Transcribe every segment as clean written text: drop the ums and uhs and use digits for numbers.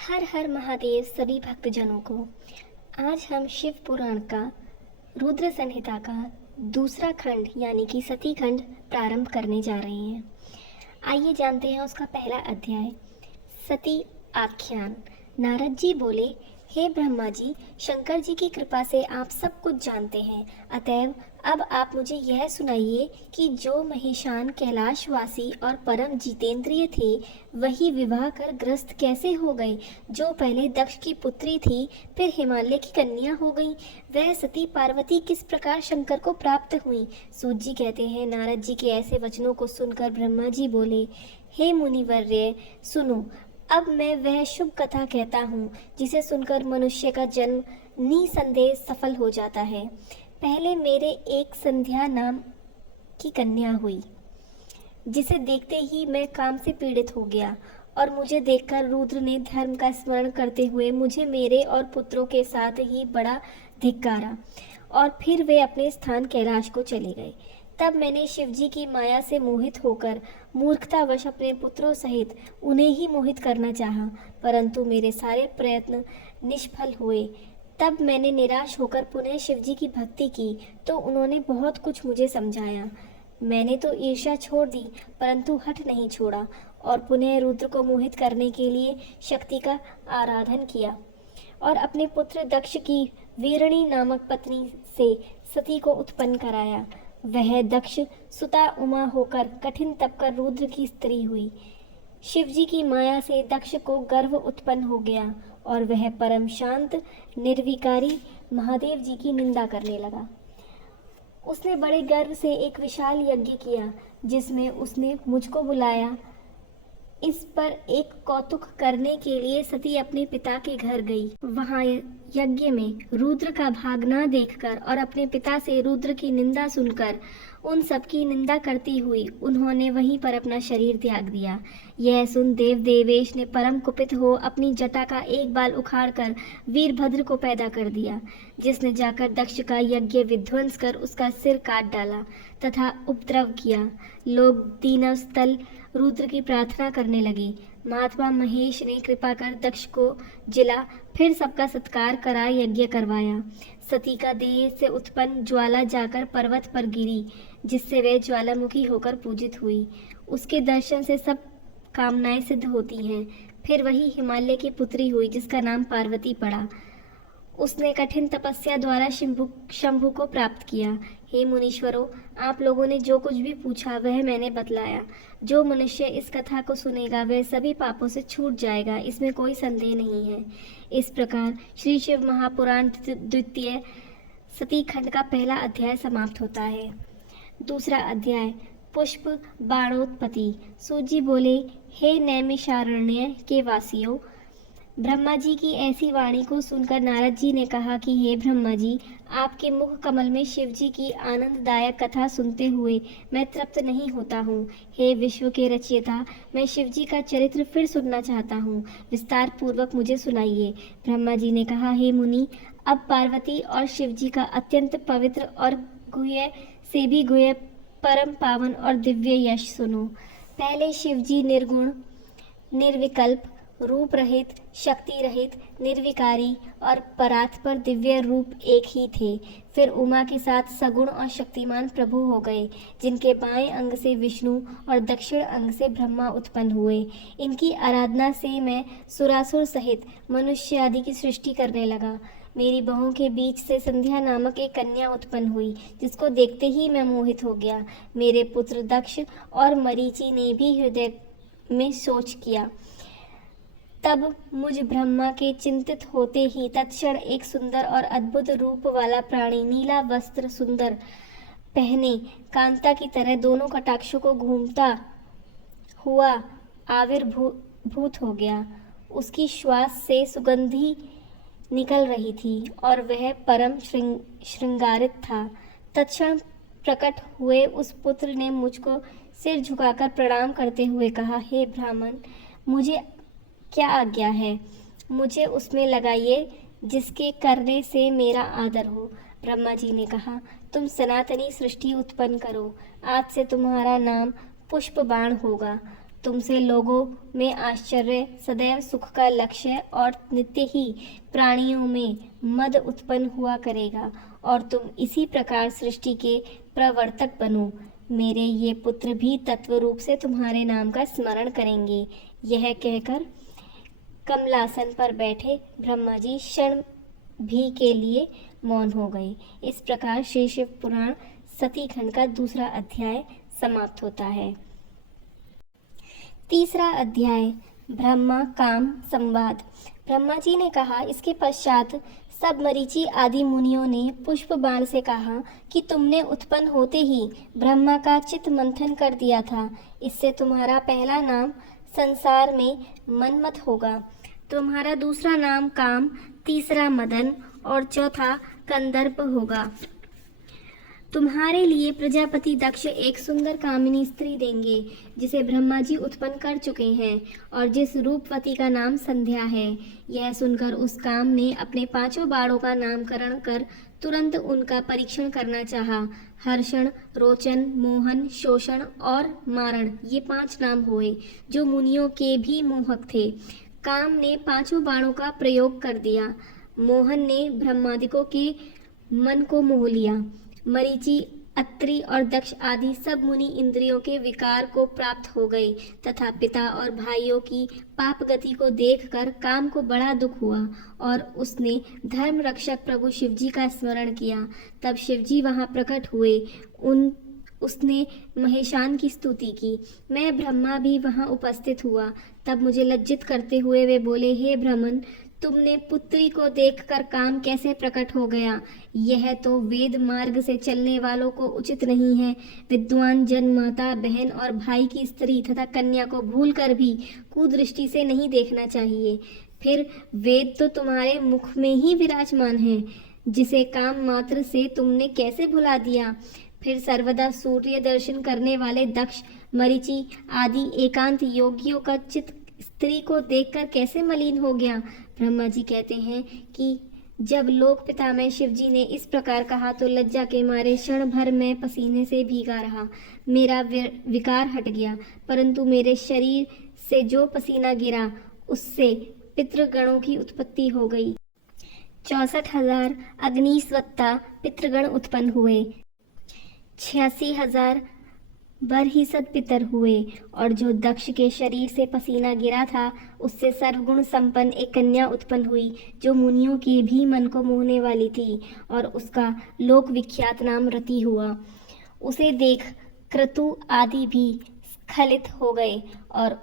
हर हर महादेव सभी भक्तजनों को। आज हम शिव पुराण का रुद्र संहिता का दूसरा खंड यानी कि सती खंड प्रारंभ करने जा रहे हैं। आइए जानते हैं उसका पहला अध्याय, सती आख्यान। नारद जी बोले, हे ब्रह्मा जी, शंकर जी की कृपा से आप सब कुछ जानते हैं, अतएव अब आप मुझे यह सुनाइए कि जो महेशान कैलाशवासी और परम जितेंद्रिय थे, वही विवाह कर ग्रस्त कैसे हो गए। जो पहले दक्ष की पुत्री थी, फिर हिमालय की कन्या हो गई, वह सती पार्वती किस प्रकार शंकर को प्राप्त हुई। सूत जी कहते हैं, नारद जी के ऐसे वचनों को सुनकर ब्रह्मा जी बोले, हे मुनिवर्य सुनो, अब मैं वह शुभ कथा कहता हूँ जिसे सुनकर मनुष्य का जन्म निसंदेह सफल हो जाता है। पहले मेरे एक संध्या नाम की कन्या हुई, जिसे देखते ही मैं काम से पीड़ित हो गया और मुझे देखकर रुद्र ने धर्म का स्मरण करते हुए मुझे मेरे और पुत्रों के साथ ही बड़ा धिक्कारा और फिर वे अपने स्थान कैलाश को चले गए। तब मैंने शिवजी की माया से मोहित होकर मूर्खतावश अपने पुत्रों सहित उन्हें ही मोहित करना चाहा, परंतु मेरे सारे प्रयत्न निष्फल हुए। तब मैंने निराश होकर पुनः शिवजी की भक्ति की तो उन्होंने बहुत कुछ मुझे समझाया। मैंने तो ईर्ष्या छोड़ दी, परंतु हठ नहीं छोड़ा और पुनः रुद्र को मोहित करने के लिए शक्ति का आराधन किया और अपने पुत्र दक्ष की वीरणी नामक पत्नी से सती को उत्पन्न कराया। वह दक्ष सुता उमा होकर कठिन तप कर रुद्र की स्त्री हुई। शिवजी की माया से दक्ष को गर्व उत्पन्न हो गया और वह परम शांत निर्विकारी महादेव जी की निंदा करने लगा। उसने बड़े गर्व से एक विशाल यज्ञ किया, जिसमें उसने मुझको बुलाया। इस पर एक कौतुक करने के लिए सती अपने पिता के घर गई। वहां यज्ञ में रुद्र का भाग न देखकर और अपने पिता से रुद्र की निंदा सुनकर उन सब की निंदा करती हुई उन्होंने वहीं पर अपना शरीर त्याग दिया। यह सुन देव देवेश ने परम कुपित हो अपनी जटा का एक बाल उखाड़कर वीरभद्र को पैदा कर दिया, जिसने जाकर दक्ष का यज्ञ विध्वंस कर उसका सिर काट डाला तथा उपद्रव किया। लोग दीनस्थल रुद्र की प्रार्थना करने लगे। महात्मा महेश ने कृपा कर दक्ष को जिला, फिर सबका सत्कार करा यज्ञ करवाया। सती का देह से उत्पन्न ज्वाला जाकर पर्वत पर गिरी, जिससे वह ज्वालामुखी होकर पूजित हुई। उसके दर्शन से सब कामनाएं सिद्ध होती हैं। फिर वही हिमालय की पुत्री हुई, जिसका नाम पार्वती पड़ा। उसने कठिन तपस्या द्वारा शंभु को प्राप्त किया। हे मुनीश्वरों, आप लोगों ने जो कुछ भी पूछा वह मैंने बतलाया। जो मनुष्य इस कथा को सुनेगा वह सभी पापों से छूट जाएगा, इसमें कोई संदेह नहीं है। इस प्रकार श्री शिव महापुराण द्वितीय सती खंड का पहला अध्याय समाप्त होता है। दूसरा अध्याय, पुष्प बाणोत्पत्ति। सूत जी बोले, हे नैमिषारण्य के वासियों, ब्रह्मा जी की ऐसी वाणी को सुनकर नारद जी ने कहा कि हे ब्रह्मा जी, आपके मुख कमल में शिव जी की आनंददायक कथा सुनते हुए मैं तृप्त नहीं होता हूँ। हे विश्व के रचयिता, मैं शिव जी का चरित्र फिर सुनना चाहता हूँ, विस्तार पूर्वक मुझे सुनाइए। ब्रह्मा जी ने कहा, हे मुनि, अब पार्वती और शिव जी का अत्यंत पवित्र और गुह्य से भी गुह्य परम पावन और दिव्य यश सुनो। पहले शिव जी निर्गुण, निर्विकल्प, रूप रहित, शक्ति रहित, निर्विकारी और परात्पर दिव्य रूप एक ही थे। फिर उमा के साथ सगुण और शक्तिमान प्रभु हो गए, जिनके बाएं अंग से विष्णु और दक्षिण अंग से ब्रह्मा उत्पन्न हुए। इनकी आराधना से मैं सुरासुर सहित मनुष्य आदि की सृष्टि करने लगा। मेरी बहुओं के बीच से संध्या नामक एक कन्या उत्पन्न हुई, जिसको देखते ही मैं मोहित हो गया। मेरे पुत्र दक्ष और मरीचि ने भी हृदय में सोच किया। तब मुझ ब्रह्मा के चिंतित होते ही तत्क्षण एक सुंदर और अद्भुत रूप वाला प्राणी नीला वस्त्र सुंदर पहने कांता की तरह दोनों कटाक्षों को घूमता हुआ आविर्भूत हो गया। उसकी श्वास से सुगंधी निकल रही थी और वह परम श्रृंगारित था। तत्क्षण प्रकट हुए उस पुत्र ने मुझको सिर झुकाकर प्रणाम करते हुए कहा, हे ब्राह्मण, मुझे क्या आज्ञा है? मुझे उसमें लगाइए जिसके करने से मेरा आदर हो। ब्रह्मा जी ने कहा, तुम सनातनी सृष्टि उत्पन्न करो। आज से तुम्हारा नाम पुष्प बाण होगा। तुमसे लोगों में आश्चर्य, सदैव सुख का लक्ष्य और नित्य ही प्राणियों में मद उत्पन्न हुआ करेगा और तुम इसी प्रकार सृष्टि के प्रवर्तक बनो। मेरे ये पुत्र भी तत्व रूप से तुम्हारे नाम का स्मरण करेंगे। यह कहकर कमलासन पर बैठे ब्रह्मा जी क्षण भी के लिए मौन हो गए। इस प्रकार श्री शिव पुराण सती खंड का दूसरा अध्याय समाप्त होता है। तीसरा अध्याय ब्रह्मा काम संवाद। ब्रह्मा जी ने कहा, इसके पश्चात सब मरीचि आदि मुनियों ने पुष्प बाण से कहा कि तुमने उत्पन्न होते ही ब्रह्मा का चित्त मंथन कर दिया था। इससे तुम्हारा पहला नाम संसार में मनमत होगा, तुम्हारा दूसरा नाम काम, तीसरा मदन और चौथा कंदर्प होगा। तुम्हारे लिए प्रजापति दक्ष एक सुंदर कामिनी स्त्री देंगे जिसे ब्रह्मा जी उत्पन्न कर चुके हैं और जिस रूपवती का नाम संध्या है। यह सुनकर उस काम ने अपने 5 बाणों का नामकरण कर तुरंत उनका परीक्षण करना चाहा। हर्षण, रोचन, मोहन, शोषण और मारण, ये 5 नाम हुए जो मुनियों के भी मोहक थे। काम ने 5 बाणों का प्रयोग कर दिया। मोहन ने ब्रह्मादिकों के मन को मोह लिया। मरीचि, अत्रि और दक्ष आदि सब मुनि इंद्रियों के विकार को प्राप्त हो गए तथा पिता और भाइयों की पाप गति को देखकर काम को बड़ा दुख हुआ और उसने धर्म रक्षक प्रभु शिवजी का स्मरण किया। तब शिवजी वहां प्रकट हुए। उसने महेशान की स्तुति की। मैं ब्रह्मा भी वहां उपस्थित हुआ। तब मुझे लज्जित करते हुए वे बोले, हे ब्राह्मण, तुमने पुत्री को देखकर काम कैसे प्रकट हो गया? यह तो वेद मार्ग से चलने वालों को उचित नहीं है। विद्वान जन माता, बहन और भाई की स्त्री तथा कन्या को भूलकर भी कुदृष्टि से नहीं देखना चाहिए। फिर वेद तो तुम्हारे मुख में ही विराजमान है, जिसे काम मात्र से तुमने कैसे भुला दिया? फिर सर्वदा सूर्य दर्शन करने वाले दक्ष, मरीचि आदि एकांत योगियों का चित्त स्त्री को देखकर कैसे मलिन हो गया? ब्रह्मा जी कहते हैं कि जब लोक पितामह शिव जी ने इस प्रकार कहा तो लज्जा के मारे क्षण भर में पसीने से भीगा रहा। मेरा विकार हट गया, परंतु मेरे शरीर से जो पसीना गिरा उससे पितृगणों की उत्पत्ति हो गई। 64,000 अग्निस्वत्ता पितृगण उत्पन्न हुए। 86,000 बरहिसद पितर हुए और जो दक्ष के शरीर से पसीना गिरा था उससे सर्वगुण संपन्न एक कन्या उत्पन्न हुई जो मुनियों के भी मन को मोहने वाली थी और उसका लोक विख्यात नाम रति हुआ। उसे देख क्रतु आदि भी स्खलित हो गए और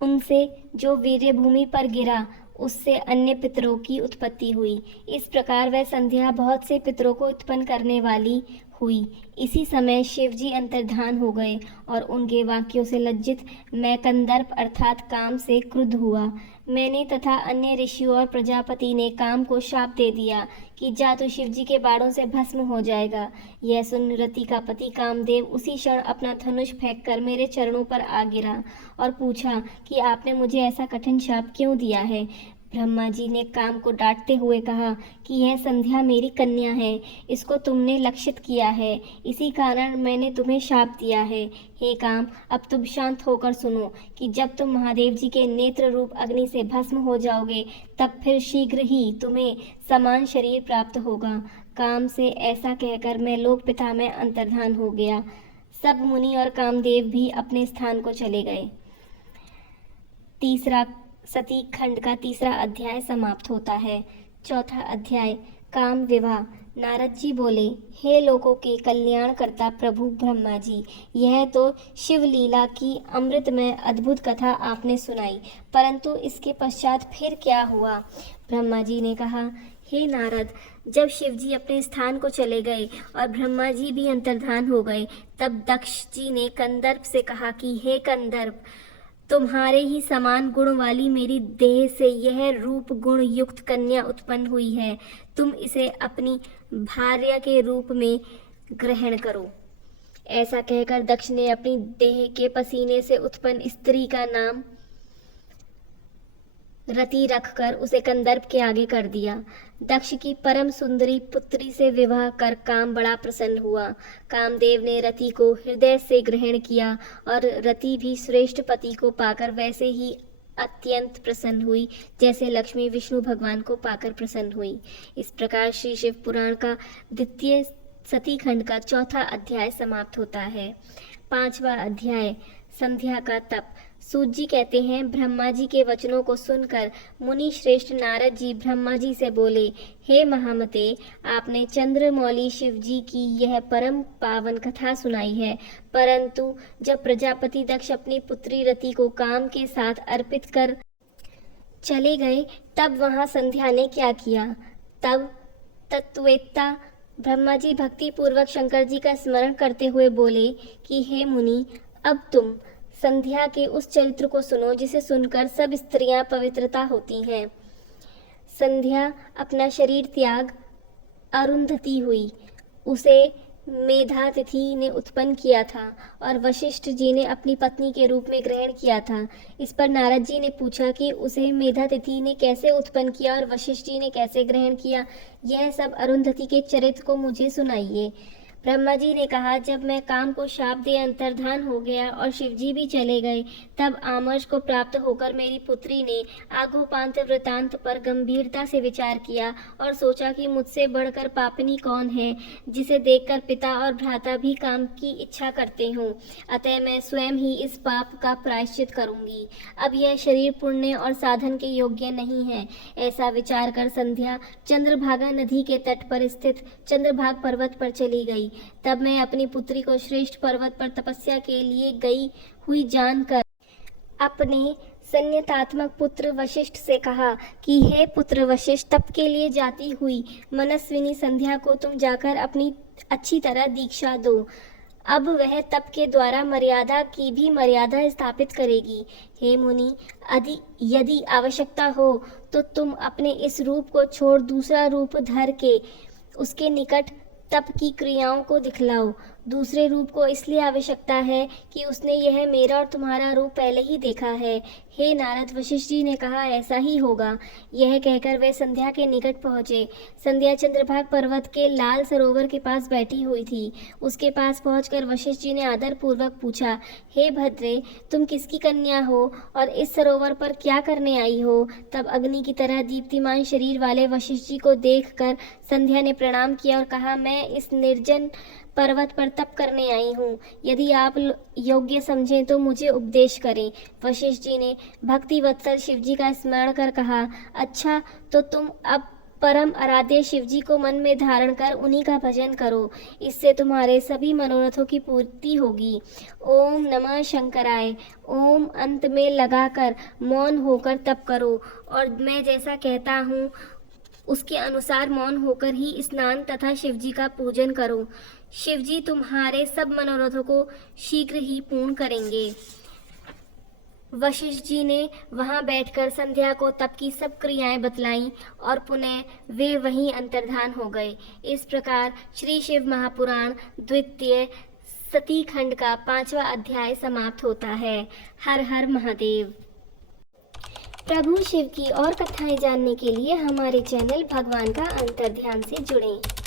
उनसे जो वीर्य भूमि पर गिरा उससे अन्य पितरों की उत्पत्ति हुई। इस प्रकार वह संध्या बहुत से पितरों को उत्पन्न करने वाली हुई। इसी समय शिवजी अंतर्धान हो गए और उनके वाक्यों से लज्जित मैं कंदर्प अर्थात काम से क्रुद्ध हुआ। मैंने तथा अन्य ऋषियों और प्रजापति ने काम को शाप दे दिया कि जा तू शिवजी के बाणों से भस्म हो जाएगा। यह सुन रति का पति कामदेव उसी क्षण अपना धनुष फेंककर मेरे चरणों पर आ गिरा और पूछा कि आपने मुझे ऐसा कठिन शाप क्यों दिया है? ब्रह्मा जी ने काम को डांटते हुए कहा कि यह संध्या मेरी कन्या है, इसको तुमने लक्षित किया है, इसी कारण मैंने तुम्हें शाप दिया है। हे काम, अब तुम शांत होकर सुनो कि जब तुम महादेव जी के नेत्र रूप अग्नि से भस्म हो जाओगे तब फिर शीघ्र ही तुम्हें समान शरीर प्राप्त होगा। काम से ऐसा कहकर मैं लोक पिता में अंतर्धान हो गया। सब मुनि और कामदेव भी अपने स्थान को चले गए। तीसरा सती खंड का तीसरा अध्याय समाप्त होता है। चौथा अध्याय काम विवाह। नारद जी बोले, हे लोकों के कल्याणकर्ता प्रभु ब्रह्मा जी, यह तो शिव लीला की अमृतमय अद्भुत कथा आपने सुनाई, परंतु इसके पश्चात फिर क्या हुआ? ब्रह्मा जी ने कहा, हे नारद, जब शिवजी अपने स्थान को चले गए और ब्रह्मा जी भी अंतर्धान हो गए तब दक्ष जी ने कंदर्प से कहा कि हे कंदर्प, तुम्हारे ही समान गुण वाली मेरी देह से यह रूप गुण युक्त कन्या उत्पन्न हुई है। तुम इसे अपनी भार्या के रूप में ग्रहण करो। ऐसा कहकर दक्ष ने अपनी देह के पसीने से उत्पन्न स्त्री का नाम रति रखकर उसे कंदर्प के आगे कर दिया। दक्ष की परम सुंदरी पुत्री से विवाह कर काम बड़ा प्रसन्न हुआ। कामदेव ने रति को हृदय से ग्रहण किया और रति भी श्रेष्ठ पति को पाकर वैसे ही अत्यंत प्रसन्न हुई जैसे लक्ष्मी विष्णु भगवान को पाकर प्रसन्न हुई। इस प्रकार श्री शिव पुराण का द्वितीय सती खंड का चौथा अध्याय समाप्त होता है। 5वां अध्याय, संध्या का तप। सूत जी कहते हैं, ब्रह्मा जी के वचनों को सुनकर मुनि श्रेष्ठ नारद जी ब्रह्मा जी से बोले, हे महामते, आपने चंद्रमौली शिव जी की यह परम पावन कथा सुनाई है, परंतु जब प्रजापति दक्ष अपनी पुत्री रति को काम के साथ अर्पित कर चले गए तब वहां संध्या ने क्या किया? तब तत्वेत्ता ब्रह्मा जी भक्ति पूर्वक शंकर जी का स्मरण करते हुए बोले कि हे मुनि, अब तुम संध्या के उस चरित्र को सुनो जिसे सुनकर सब स्त्रियां पवित्रता होती हैं। संध्या अपना शरीर त्याग अरुंधति हुई। उसे मेधातिथि ने उत्पन्न किया था और वशिष्ठ जी ने अपनी पत्नी के रूप में ग्रहण किया था। इस पर नारद जी ने पूछा कि उसे मेधातिथि ने कैसे उत्पन्न किया और वशिष्ठ जी ने कैसे ग्रहण किया, यह सब अरुंधति के चरित्र को मुझे सुनाइए। ब्रह्मा जी ने कहा, जब मैं काम को शाप दे अंतर्धान हो गया और शिवजी भी चले गए, तब आमर्ष को प्राप्त होकर मेरी पुत्री ने आघोपांत वृतांत पर गंभीरता से विचार किया और सोचा कि मुझसे बढ़कर पापनी कौन है, जिसे देखकर पिता और भ्राता भी काम की इच्छा करते हों। अतः मैं स्वयं ही इस पाप का प्रायश्चित करूंगी। अब यह शरीर पुण्य और साधन के योग्य नहीं है। ऐसा विचार कर संध्या चंद्रभागा नदी के तट पर स्थित चंद्रभाग पर्वत पर चली गई। तब मैं अपनी पुत्री को श्रेष्ठ पर्वत पर तपस्या के लिए गई हुई जानकर अपने संयतात्मक पुत्र वशिष्ठ से कहा कि हे पुत्र वशिष्ठ, तप के लिए जाती हुई मनस्विनी संध्या को तुम जाकर अपनी अच्छी तरह दीक्षा दो। अब वह तप के द्वारा मर्यादा की भी मर्यादा स्थापित करेगी। हे मुनि, यदि आवश्यकता हो तो तुम अपने इस रूप को छोड़ दूसरा रूप धर के उसके निकट तप की क्रियाओं को दिखलाओ। दूसरे रूप को इसलिए आवश्यकता है कि उसने यह मेरा और तुम्हारा रूप पहले ही देखा है। हे नारद, वशिष्ठ जी ने कहा, ऐसा ही होगा। यह कहकर वे संध्या के निकट पहुँचे। संध्या चंद्रभाग पर्वत के लाल सरोवर के पास बैठी हुई थी। उसके पास पहुंचकर वशिष्ठ जी ने आदर पूर्वक पूछा, हे भद्रे, तुम किसकी कन्या हो और इस सरोवर पर क्या करने आई हो? तब अग्नि की तरह दीप्तिमान शरीर वाले वशिष्ठ जी को देखकर संध्या ने प्रणाम किया और कहा, मैं इस निर्जन पर्वत पर तप करने आई हूँ। यदि आप योग्य समझें तो मुझे उपदेश करें। वशिष्ठ जी ने भक्ति वत्सल शिवजी का स्मरण कर कहा, अच्छा, तो तुम अब परम आराध्य शिवजी को मन में धारण कर उन्हीं का भजन करो। इससे तुम्हारे सभी मनोरथों की पूर्ति होगी। ओम नमः शंकराय। ओम अंत में लगाकर मौन होकर तप करो और मैं जैसा कहता हूँ उसके अनुसार मौन होकर ही स्नान तथा शिवजी का पूजन करो। शिवजी तुम्हारे सब मनोरथों को शीघ्र ही पूर्ण करेंगे। वशिष्ठ जी ने वहां बैठकर संध्या को तप की सब क्रियाएं बतलाईं और पुनः वे वहीं अंतर्धान हो गए। इस प्रकार श्री शिव महापुराण द्वितीय सती खंड का 5वां अध्याय समाप्त होता है। हर हर महादेव। प्रभु शिव की और कथाएं जानने के लिए हमारे चैनल भगवान का अंतर्ध्यान से जुड़ें।